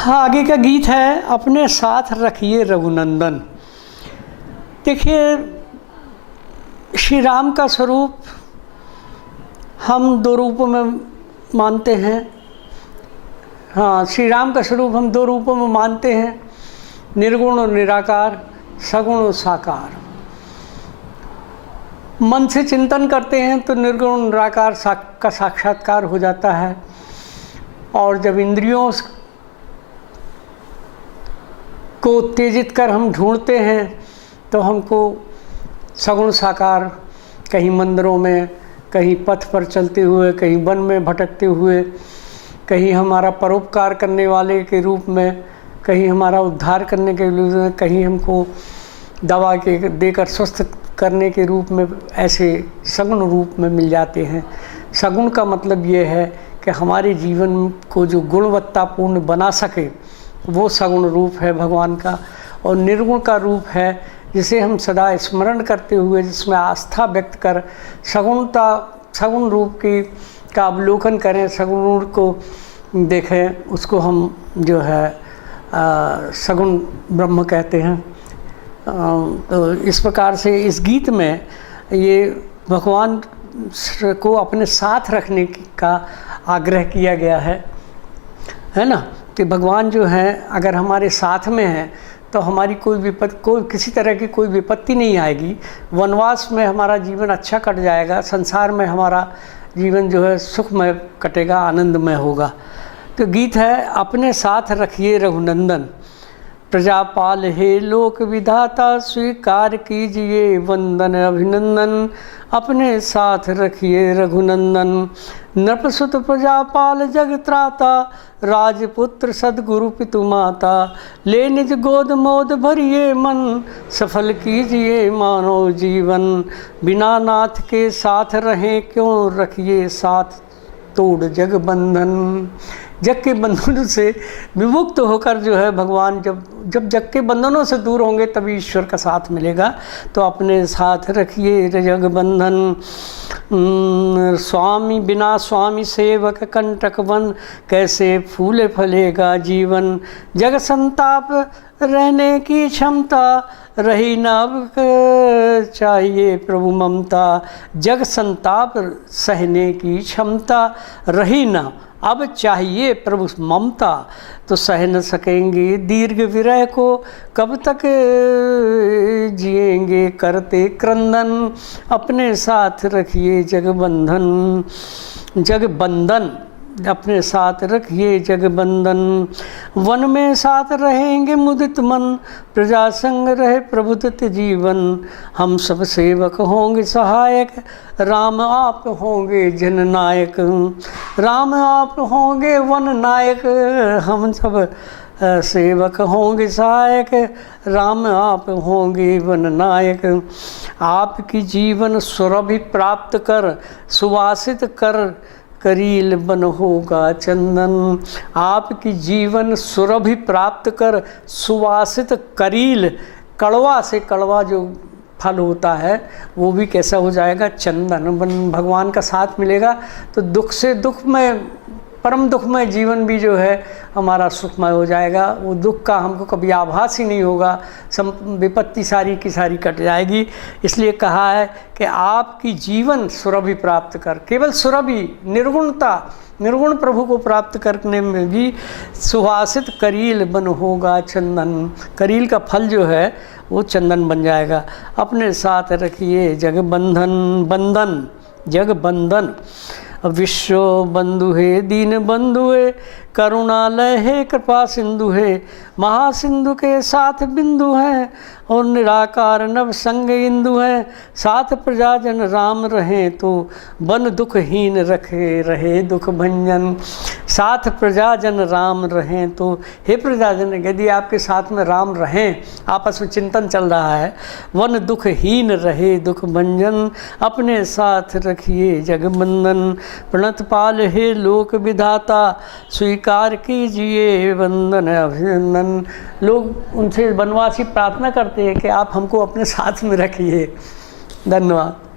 आगे का गीत है अपने साथ रखिए रघुनंदन। देखिए, श्री राम का स्वरूप हम दो रूपों में मानते हैं। हाँ, श्री राम का स्वरूप हम दो रूपों में मानते हैं, निर्गुण और निराकार, सगुण और साकार। मन से चिंतन करते हैं तो निर्गुण निराकार का साक्षात्कार हो जाता है, और जब इंद्रियों को उत्तेजित कर हम ढूंढते हैं तो हमको सगुण साकार, कहीं मंदिरों में, कहीं पथ पर चलते हुए, कहीं वन में भटकते हुए, कहीं हमारा परोपकार करने वाले के रूप में, कहीं हमारा उद्धार करने के रूप में, कहीं हमको दवा के देकर स्वस्थ करने के रूप में, ऐसे सगुण रूप में मिल जाते हैं। सगुण का मतलब ये है कि हमारे जीवन को जो गुणवत्तापूर्ण बना सके, वो सगुण रूप है भगवान का। और निर्गुण का रूप है जिसे हम सदा स्मरण करते हुए, जिसमें आस्था व्यक्त कर सगुण रूप का अवलोकन करें, सगुण रूप को देखें, उसको हम जो है सगुण ब्रह्म कहते हैं। तो इस प्रकार से इस गीत में ये भगवान को अपने साथ रखने का आग्रह किया गया है ना। कि भगवान जो हैं अगर हमारे साथ में हैं तो हमारी कोई किसी तरह की कोई विपत्ति नहीं आएगी। वनवास में हमारा जीवन अच्छा कट जाएगा, संसार में हमारा जीवन जो है सुखमय कटेगा, आनंदमय होगा। तो गीत है अपने साथ रखिए रघुनंदन, प्रजापाल हे लोक विधाता, स्वीकार कीजिए वंदन अभिनंदन। अपने साथ रखिए रघुनंदन, नृपसुत प्रजापाल जग त्राता, राजपुत्र सद्गुरु पितु माता। ले निज गोद मोद भरिए मन, सफल कीजिए मानव जीवन। बिना नाथ के साथ रहें क्यों, रखिए साथ तोड़ जग बंधन। जग के बंधनों से विमुक्त होकर जो है भगवान जब जग के बंधनों से दूर होंगे तभी ईश्वर का साथ मिलेगा। तो अपने साथ रखिए जग बंधन। स्वामी बिना स्वामी सेवक कंटक वन, कैसे फूले फलेगा जीवन। जग संताप रहने की क्षमता, रही न अब चाहिए प्रभु ममता। जग संताप सहने की क्षमता, रही न अब चाहिए प्रभु ममता। तो सह न सकेंगे दीर्घ विरह को, कब तक जिएंगे करते क्रंदन। अपने साथ रखिए जगबंधन, जगबंधन अपने साथ रखिए जगबंधन। वन में साथ रहेंगे मुदित मन, प्रजा संग रहे प्रबुदित जीवन। हम सब सेवक होंगे सहायक, राम आप होंगे जननायक। राम आप होंगे वन नायक, हम सब सेवक होंगे सहायक, राम आप होंगे वन नायक। आपकी जीवन सुरभि प्राप्त कर, सुवासित कर करील बन होगा चंदन। आपकी जीवन सुरभि प्राप्त कर, सुवासित करील, कड़वा से कड़वा जो फल होता है वो भी कैसा हो जाएगा, चंदन बन। भगवान का साथ मिलेगा तो दुख से दुख में, परम दुखमय जीवन भी जो है हमारा सुखमय हो जाएगा। वो दुख का हमको कभी आभास ही नहीं होगा, विपत्ति सारी की सारी कट जाएगी। इसलिए कहा है कि आपकी जीवन सुरभि प्राप्त कर, केवल सुरभि, निर्गुणता, निर्गुण प्रभु को प्राप्त करने में भी सुहासित करील बन होगा चंदन। करील का फल जो है वो चंदन बन जाएगा। अपने साथ रखिए जगबंधन, बंधन जगबंधन। विश्व बंधु है दीन बंधु है, करुणालय है कृपा सिंधु है। महासिंधु के साथ बिंदु हैं, और निराकार नव संग इंदु हैं। साथ प्रजाजन राम रहें तो, बन दुखहीन रखे रहे दुख भंजन। साथ प्रजाजन राम रहें तो, हे प्रजाजन यदि आपके साथ में राम रहें, आपस में चिंतन चल रहा है, वन दुखहीन रहे दुख भंजन। अपने साथ रखिए जगबंधन, प्रणत पाल हे लोक विधाता, स्वीकार कीजिए वंदन अभिनंदन। लोग उनसे वनवासी प्रार्थना करते हैं कि आप हमको अपने साथ में रखिए। धन्यवाद।